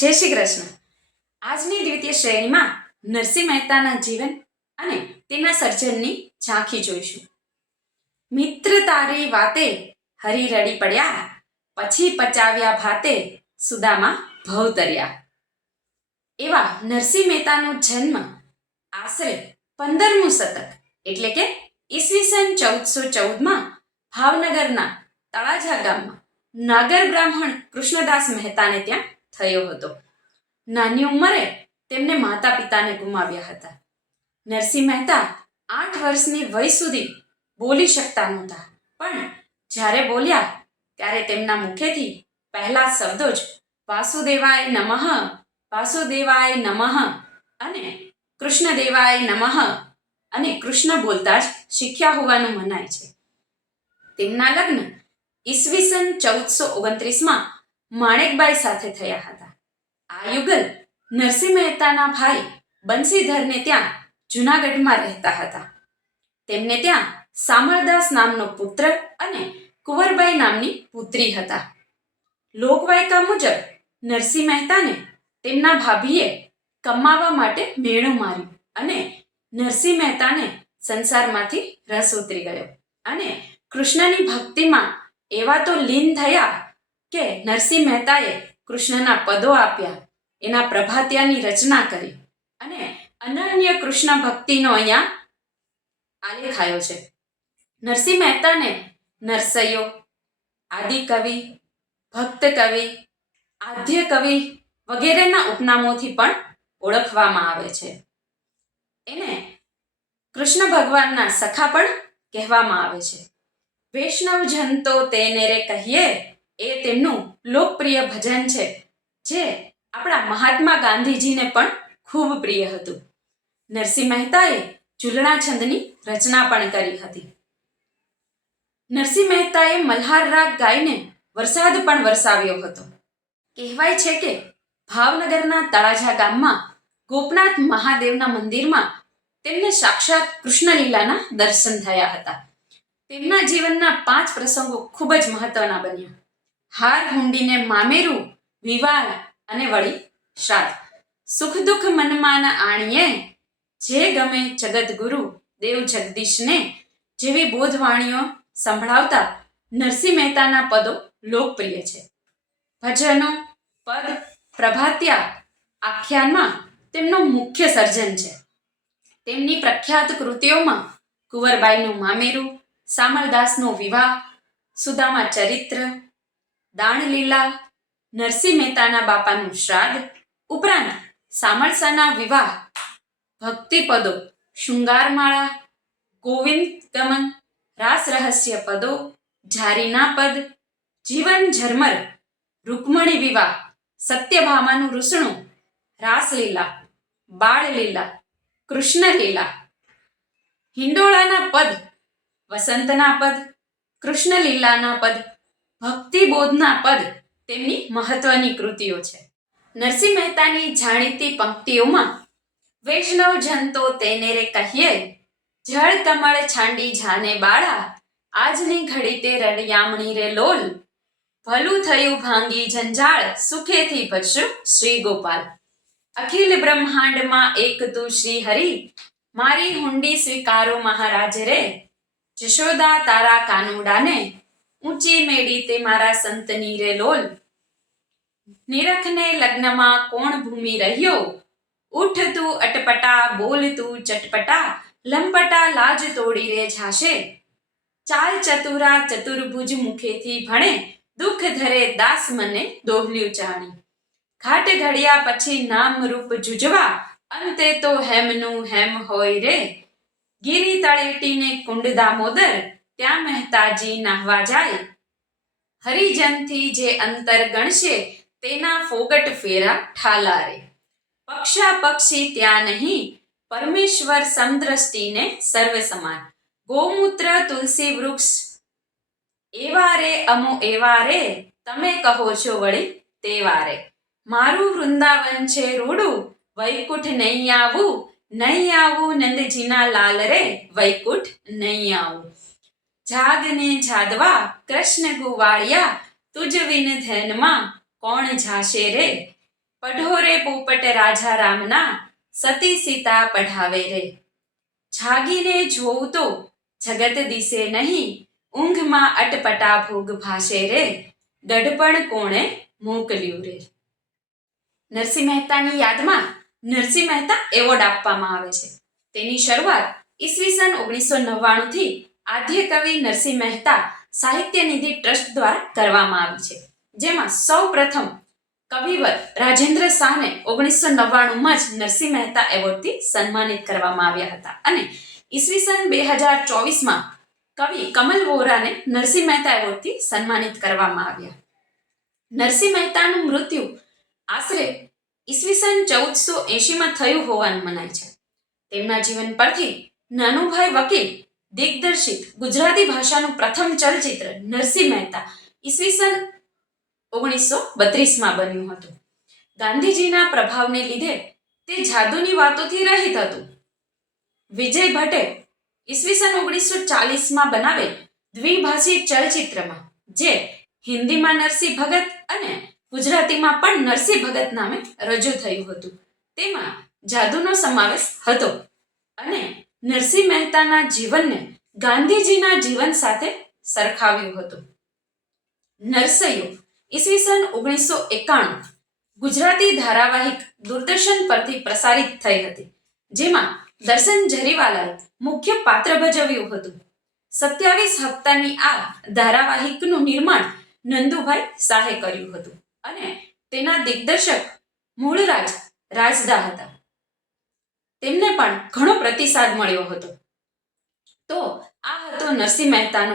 જય શ્રી કૃષ્ણ. આજની દ્વિતીય શ્રેણીમાં નરસિંહ મહેતાના જીવન અને તેના સર્જનની ઝાંખી જોઈશું. મિત્ર તારી વાતે હરી રડી પડ્યા, પછી પચાવ્યા ભાતે સુદામાં ભવતર્યા એવા નરસિંહ મહેતાનો જન્મ આશરે પંદરમું શતક, એટલે કે ઈસવીસન ચૌદસો ચૌદમાં ભાવનગરના તળાજા ગામમાં નાગર બ્રાહ્મણ કૃષ્ણદાસ મહેતાને ત્યાં થયો હતો. નાની ઉંમરે તેમને માતા પિતાને ગુમાવ્યા હતા. નરસિંહ મહેતા આઠ વર્ષની વય સુધી બોલી શકતા નહોતા. પણ જ્યારે બોલ્યા ત્યારે તેમના મુખેથી પહેલા શબ્દો જ વાસુદેવાય નમઃ વાસુદેવાય નમઃ અને કૃષ્ણદેવાય નમઃ અને કૃષ્ણ બોલતા જ શીખ્યા હોવાનું મનાય છે. તેમના લગ્ન ઈસવીસન ચૌદસો ઓગણત્રીસમાં માણેકબાઈ સાથે થયા હતા. આ યુગલ નરસિંહ મહેતાના ભાઈ બંસીધરને ત્યાં જુનાગઢમાં રહેતા હતા. તેમને ત્યાં સામળદાસ નામનો પુત્ર અને કુંવરબાઈ નામની પુત્રી હતા. લોકવાયકા મુજબ નરસિંહ મહેતાને તેમના ભાભીએ કમાવા માટે મેણું માર્યું અને નરસિંહ મહેતાને સંસારમાંથી રસ ઉતરી ગયો. અને કૃષ્ણની ભક્તિમાં એવા તો લીન થયા કે નરસિંહ મહેતાએ કૃષ્ણના પદો આપ્યા, એના પ્રભાત્યાની રચના કરી અને અનન્ય કૃષ્ણ ભક્તિનો અહીંયા આલેખ આવ્યો છે. નરસિંહ મહેતાને નરસૈયો આદિકવિ ભક્ત કવિ, આદ્ય કવિ વગેરેના ઉપનામોથી પણ ઓળખવામાં આવે છે. એને કૃષ્ણ ભગવાનના સખા પણ કહેવામાં આવે છે. વૈષ્ણવ તો તેને રે કહીએ એ તેમનું લોકપ્રિય ભજન છે, જે આપણા મહાત્મા ગાંધીજીને પણ ખૂબ પ્રિય હતું. નરસિંહ મહેતાએ ઝૂલણા છંદની રચના પણ કરી હતી. નરસિંહ મહેતાએ મલ્હાર રાગ ગાઈને વરસાદ પણ વરસાવ્યો હતો. કહેવાય છે કે ભાવનગરના તળાજા ગામમાં ગોપનાથ મહાદેવના મંદિરમાં તેમને સાક્ષાત કૃષ્ણલીલાના દર્શન થયા હતા. તેમના જીવનના પાંચ પ્રસંગો ખૂબ જ મહત્વના બન્યા. હાર હુંડીને મામેરું વિવાહ અને વળી શ્રાદ્ધ. સુખ દુઃખ મનમાં આણીએ, જે ગમે જગતગુરુ દેવ જગદીશને જેવી બોધવાણીઓ સંભળાવતા નરસિંહ મહેતાના પદો લોકપ્રિય છે. ભજનો, પદ, પ્રભાત્યા આખ્યાનમાં તેમનું મુખ્ય સર્જન છે. તેમની પ્રખ્યાત કૃતિઓમાં કુંવરબાઈનું મામેરું, સામલદાસનો વિવાહ, સુદામા ચરિત્ર દાણલીલા નરસિંહ મહેતાના બાપાનું શ્રાદ્ધ ઉપરાંત સામળસાના વિવાહ ભક્તિપદો, શૃંગારમાળા ગોવિંદ ગમન રાસ રહસ્ય પદો, ઝારીના પદ, જીવન ઝરમર, રૂકમણી વિવાહ, સત્યભામાનું રૂસણું રાસલીલા, બાળલીલા, કૃષ્ણલીલા, હિંડોળાના પદ, વસંતના પદ, કૃષ્ણલીલાના પદ ભક્તિબોધના પદ તેમની મહત્વની કૃતિઓ છે. નરસિંહ મહેતાની જાણીતી પંક્તિઓમાં, વૈષ્ણવ જન તેને રે કહીએ, જળ કમળ છાંડી જાને બાળા, આજની ઘડી તે રળિયામણી રે લોલ. ભલું થયું ભાંગી જંજાળ, સુખેથી ભજશું શ્રી ગોપાલ. અખિલ બ્રહ્માંડમાં એક તું શ્રી હરિ, મારી હુંડી સ્વીકારો મહારાજ રે. જશોદા તારા કાનુડાને ઊંચી મેડી તે મારા સંતની રે લોલ. નિરખને લગ્નમાં કોણ ભૂમિ રહ્યો? ઉઠ તું અટપટા, બોલ તું ચટપટા, લંપટા લાજ તોડી રે ઝાશે. ચાલ ચતુરા ચતુર્ભુજ મુખેથી ભણે, દુઃખ ધરે દાસ મને દોહલ્યું જાણી ઘાટ ઘડ્યા પછી નામ રૂપ જુજવા, અંતે તો હેમનું હેમ હોય રે. ગીરી તળેટીને કુંડ દામોદર ત્યાં મહેતાજી નાહવા જાય. હરિજનથી જે અંતર ગણશે, તેના ફોગટ ફેરા ઠાલારે. પક્ષા પક્ષી ત્યાં નહીં, પરમેશ્વર સમદ્રષ્ટિને સર્વ સમાન ગોમૂત્ર, તુલસી, વૃક્ષ એવા રે અમો એવા રે તમે કહો છો વળી તેવા રે મારું વૃંદાવન છે રૂડું, વૈકુંઠ નહીં આવું નહીં આવું નંદજીના લાલ રે, વૈકુંઠ નહીં આવું. જાગને જાદવા કૃષ્ણ ગુવાળિયા તુજ વિન ધનમાં કોણ જાશે રે? પઢોરે પોપટ રાજા રામના સતી સીતા પઢાવે રે. જાગીને જોઉં તો જગત દિશે નહીં, ઊંઘમાં અટપટા ભોગ ભાષે રે. ગઢપણ કોણે મોકલ્યું રે? નરસિંહ મહેતાની યાદમાં નરસિંહ મહેતા એવોર્ડ આપવામાં આવે છે. તેની શરૂઆત ઈસવીસન ઓગણીસો નવ્વાણું થી આદ્ય કવિ નરસિંહ મહેતા સાહિત્ય નિધિ ટ્રસ્ટ દ્વારા કરવામાં આવી છે. જેમાં સૌ પ્રથમ કવિવર રાજેન્દ્ર શાહને ઓગણીસો નવ્વાણુંમાં જ નરસિંહ મહેતા એવોર્ડથી સન્માનિત કરવામાં આવ્યા હતા અને ઈસવીસન બે હજાર ચોવીસમાં કવિ કમલ વોરાને નરસિંહ મહેતા એવોર્ડથી સન્માનિત કરવામાં આવ્યા. નરસિંહ મહેતાનું મૃત્યુ આશરે ઈસવીસન ચૌદસો એંશીમાં થયું હોવાનું મનાય છે. તેમના જીવન પરથી નાનુભાઈ વકીલ દિગ્દર્શિત ગુજરાતી ભાષાનું પ્રથમ ચલચિત્ર નરસિંહ મહેતા ઈસવીસન ઓગણીસો બત્રીસમાં બન્યું હતું. ગાંધીજીના પ્રભાવને લીધે તે જાદુની વાતોથી રહિત હતું. વિજય ભટ્ટે ઈસવીસન ઓગણીસો ચાલીસમાં બનાવેલ દ્વિભાષી ચલચિત્રમાં, જે હિન્દીમાં નરસિંહ ભગત અને ગુજરાતીમાં પણ નરસિંહ ભગત નામે રજૂ થયું હતું. તેમાં જાદુનો સમાવેશ હતો અને નરસિંહ મહેતાના જીવનને ગાંધીજીના જીવન સાથે સરખાવ્યું હતું. નરસૈયો ઈસવીસન ઓગણીસો એકાણું ગુજરાતી ધારાવાહિક દૂરદર્શન પરથી પ્રસારિત થઈ હતી, જેમાં દર્શન જરીવાલાએ મુખ્ય પાત્ર ભજવ્યું હતું. સત્યાવીસ હપ્તાની આ ધારાવાહિકનું નિર્માણ નંદુભાઈ શાહે કર્યું હતું અને તેના દિગ્દર્શક મૂળરાજ રાજદા હતા. તેમને પણ ઘણો પ્રતિસાદ મળ્યો હતો. તો આ હતો નરસિંહ મહેતાનો